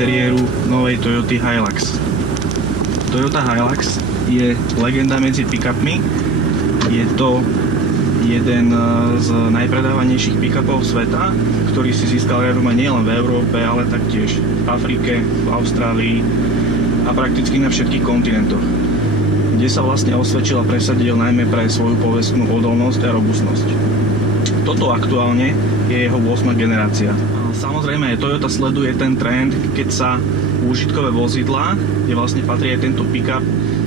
interiéru novej Toyoty Hilux. Toyota Hilux je legenda medzi pick-upmi. Je to jeden z najpredávanejších pick-upov sveta, ktorý si získal renomé nielen v Európe, ale taktiež v Afrike, v Austrálii a prakticky na všetkých kontinentoch, kde sa vlastne osvedčil a presadil najmä pre svoju povestnú odolnosť a robustnosť. Toto aktuálne je jeho 8. generácia. Samozrejme, Toyota sleduje ten trend, keď sa úžitkové vozidlá, kde vlastne patrí aj tento pick-up,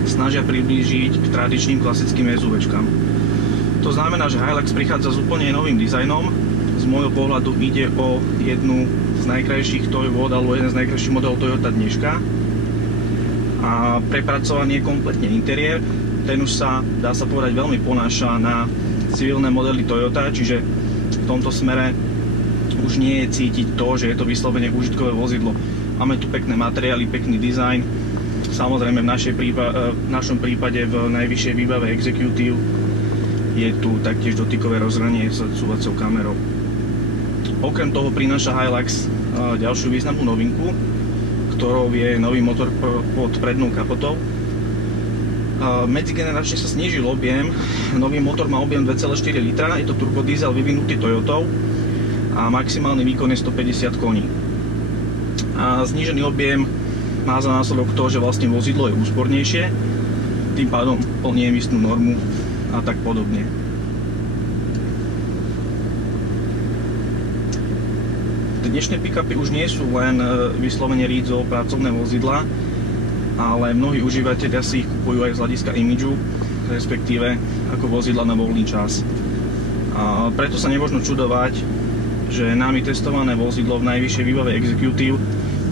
snažia priblížiť k tradičným klasickým SUVčkám. To znamená, že Hilux prichádza s úplne novým dizajnom. Z môjho pohľadu ide o jednu z najkrajších Toyota, alebo jeden z najkrajších modelov Toyota dneška. A prepracovaný je kompletne interiér. Ten už sa, dá sa povedať, veľmi ponáša na civilné modely Toyota, čiže v tomto smere už nie je cítiť to, že je to vyslovene užitkové vozidlo. Máme tu pekné materiály, pekný dizajn. Samozrejme v našom prípade v najvyššej výbave Executive je tu taktiež dotykové rozhranie s odsúvacou kamerou. Okrem toho prináša Hilux ďalšiu významnú novinku, ktorou je nový motor pod prednou kapotou. Medzigeneračne sa snížil objem. Nový motor má objem 2,4 litra, je to turbodiesel vyvinutý Toyotou a maximálny výkon je 150 koní. A znížený objem má za následok to, že vlastne vozidlo je úspornejšie, tým pádom plní emisnú normu a tak podobne. Dnešné pick-upy už nie sú len vyslovene rídzo pracovné vozidlá, ale mnohí užívateľia si ich kupujú aj z hľadiska imidžu, respektíve ako vozidla na voľný čas. A preto sa nemožno čudovať, že nami testované vozidlo v najvyššej výbave Executive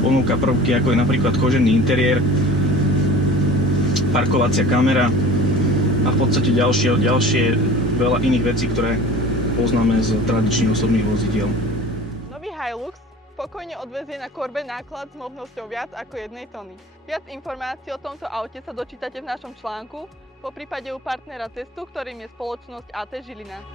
ponúka prvky ako je napríklad kožený interiér, parkovacia kamera a v podstate ďalšie veľa iných vecí, ktoré poznáme z tradičných osobných vozidiel. Hilux spokojne odvezie na korbe náklad s hmotnosťou viac ako 1 tony. Viac informácií o tomto aute sa dočítate v našom článku, poprípade u partnera testu, ktorým je spoločnosť AT Žilina.